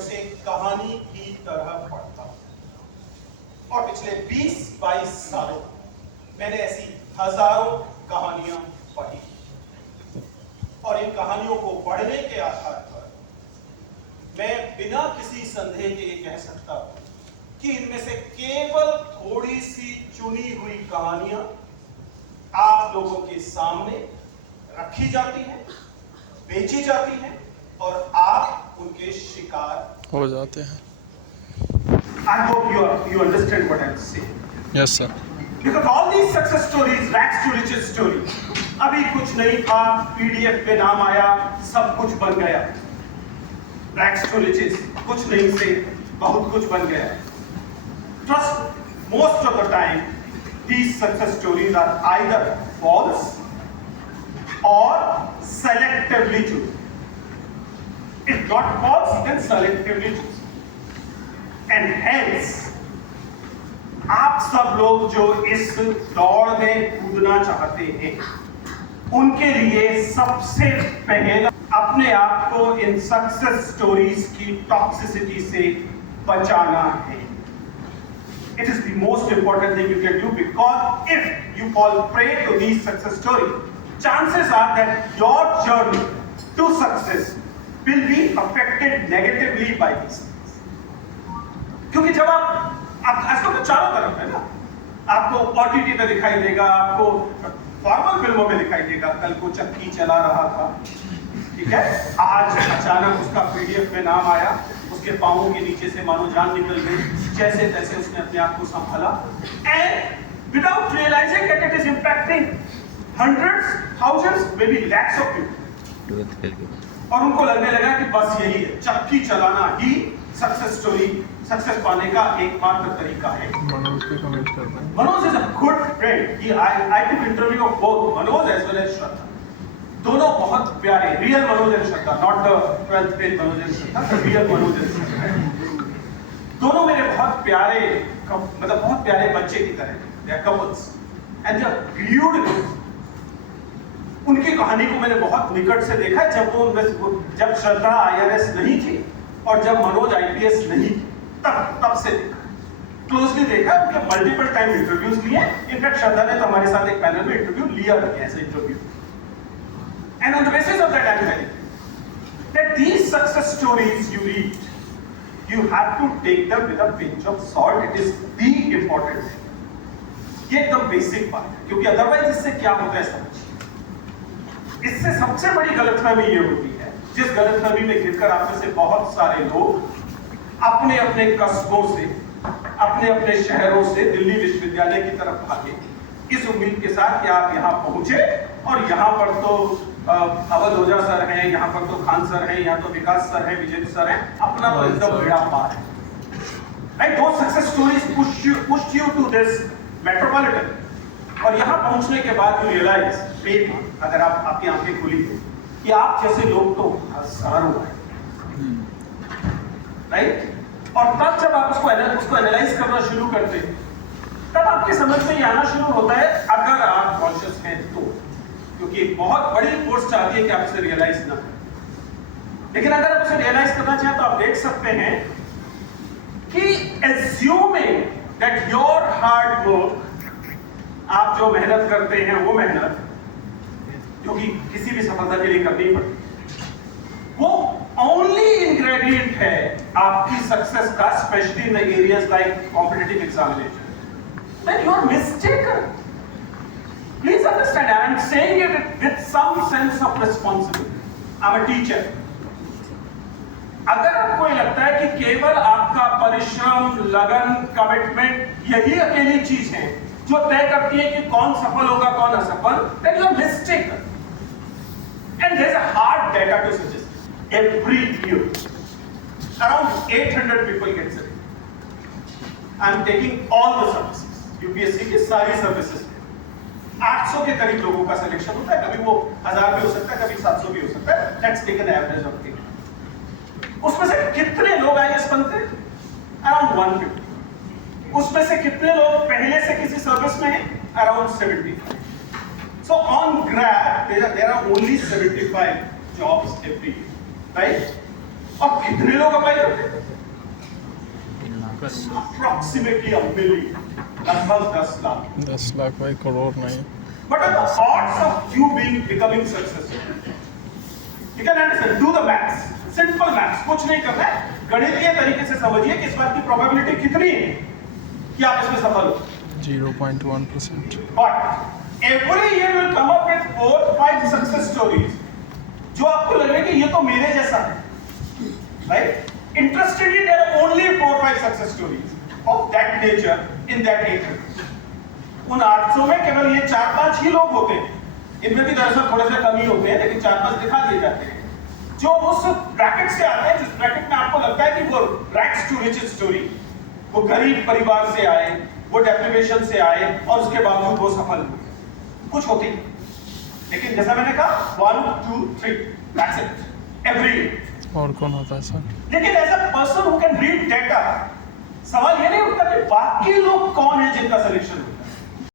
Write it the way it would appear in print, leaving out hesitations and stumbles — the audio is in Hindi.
उसे कहानी की तरह पढ़ता हूं। और पिछले 20-22 सालों मैंने ऐसी हजारों कहानियां पढ़ी और इन कहानियों को पढ़ने के आधार पर मैं बिना किसी संदेह के ये कह सकता हूं कि इनमें से केवल थोड़ी सी चुनी हुई कहानियां आप लोगों के सामने रखी जाती हैं, बेची जाती हैं और आप उनके शिकार हो जाते हैं। I hope you understand what I'm saying. Yes, sir. Because all these success stories, rags to riches story, अभी कुछ नहीं था, PDF पे नाम आया, सब कुछ बन गया. Rags to riches, कुछ नहीं से बहुत कुछ बन गया. Trust, most of the time, these success stories are either false or selectively chosen. If not false, then selectively chosen. And hence, आप सब लोग जो इस दौड़ में कूदना चाहते हैं, उनके लिए सबसे पहले अपने आप को इन सक्सेस स्टोरीज की टॉक्सिसिटी से बचाना है. It is the most important thing you can do, because if you fall prey to these success stories, chances are that your journey to success will be affected negatively by these things. क्योंकि जब आप आजकल तो चारों तरफ है ना, आपको OTT पे दिखाई देगा, आपको फॉर्मल फिल्मों में दिखाई देगा. कल को चक्की चला रहा था, ठीक है, आज अचानक उसका PDF में नाम आया, उसके पांवों के नीचे से मानो जान निकल गई, जैसे तैसे उसने अपने आप को संभाला, and without realizing that it is impacting hundreds, thousands, maybe lakhs of people. और उनको लगने लगा कि बस यही है, चक्की चलाना ही सक्सेस स्टोरी, सक्सेस पाने का एकमात्र तरीका है. मनोज के कमेंट कर रहे हैं. Manoj is a good friend. I took interview of both Manoj as well as Shraddha. दोनों बहुत प्यारे, real Manoj and Shraddha, not the 12th fail Manoj and Shraddha, the real Manoj and Shraddha. दोनों मेरे बहुत प्यारे, मतलब बहुत प्यारे बच्चे की तरह. They are couples and they are beautiful. उनकी कहानी को मैंने बहुत निकट से देखा जब श्रद्धा IRS नहीं थी और जब मनोज IPS नहीं थी, तब से क्लोजली देखा. उनके मल्टीपल टाइम इंटरव्यूज लिए. इनफैक्ट श्रद्धा ने तो हमारे साथ एक पैनल में इंटरव्यू लिया ऐसे interview. And on the basis of that, I'm telling you that these success stories you read, you have to take them with a pinch of salt. It is the important thing. ये एकदम बेसिक बात है, क्योंकि अदरवाइज इससे क्या होता है समझिए. इससे सबसे बड़ी गलतफहमी ये होती है, जिस गलतफहमी में गिरकर आप में से बहुत सारे लोग अपने अपने कस्बों से, अपने अपने शहरों से दिल्ली विश्वविद्यालय की तरफ भागे, इस उम्मीद के साथ कि आप यहाँ पहुंचे और यहाँ पर तो अवध ओझा सर हैं, यहाँ पर तो खान सर हैं, यहाँ तो विकास सर हैं, विजय सर हैं, अपना तो एकदम बेड़ा पार है. Right? Those success stories pushed you to this metropolitan. और यहाँ पहुँचने के बाद you realize, अगर आपकी आंखें खुली थे, कि आप जैसे लोग तो हजारों हैं, राइट? और तब जब आप उसको एनालाइज करना शुरू करते हैं, तब आपकी समझ में ये आना शुरू होता है, अगर आप कॉन्शियस हैं तो, क्योंकि एक बहुत बड़ी फोर्स चाहती है कि आप उसे रियलाइज ना करें. लेकिन अगर आप उसे रियलाइज करना चाहें तो आप देख सकते हैं कि assuming that your hard work, आप जो मेहनत करते हैं वो मेहनत जो कि किसी भी सफलता के लिए करनी पड़ती, वो only ingredient है आपकी सक्सेस का, specially in the areas like competitive examination, then you are mistaken. Please understand, I am saying it with some sense of responsibility. I am a teacher. अगर आपको ये लगता है कि केवल आपका परिश्रम, लगन, कमिटमेंट यही अकेली चीज है जो तय करती है कि कौन सफल होगा कौन असफल, then you are mistaken. And there is a hard data to suggest. Every year, around 800 people get selected. I am taking all the services, UPSC की सारी सर्विसेज. 800 के करीब लोगों का सिलेक्शन होता है. कभी वो 1000 भी हो सकता है, कभी 700 भी हो सकता है. Let's take an average of it. उसमें से कितने लोग IAS बनते हैं? Around 150. उसमें से कितने लोग पहले से किसी सर्विस में हैं? Around 75. So on graph, there are only 75 jobs every year, right? और कितने लोग अप्लाई करते हैं? अप्रॉक्सीमेटली अ मिलियन, लगभग 10 लाख। 10 लाख भाई, करोड़ नहीं। What are the odds of you becoming successful? You can understand. Do the maths. Simple maths. कुछ नहीं करना है, गणितीय तरीके से समझिए कि इस बात की प्रोबेबिलिटी कितनी है कि आप इसमें सफल हो। 0.1%। But every year will come up with 4-5 success stories जो आपको लगे कि ये तो मेरे जैसा है, right? Interestingly, there are only 4-5 success stories of that nature in that age. उन 800 में केवल ये 4-5 ही लोग होते हैं। इनमें भी दरअसल थोड़े से कम ही होते हैं, लेकिन 4-5 दिखा दिए जाते हैं जो उस ब्रैकेट से आते हैं, जिस ब्रैकेट में आपको लगता है कि वो रैग्स टू रिचेस स्टोरी, वो गरीब परिवार से आए, वो डेप्रिवेशन से आए और उसके बावजूद वो सफल हुए। कुछ होते हैं, लेकिन जैसा मैंने कहा 1, 2, 3 दैट्स इट एवरी ईयर। और कौन होता है सर? लेकिन as a person who can read data, सवाल ये नहीं उठता कि बाकी लोग कौन है जिनका सिलेक्शन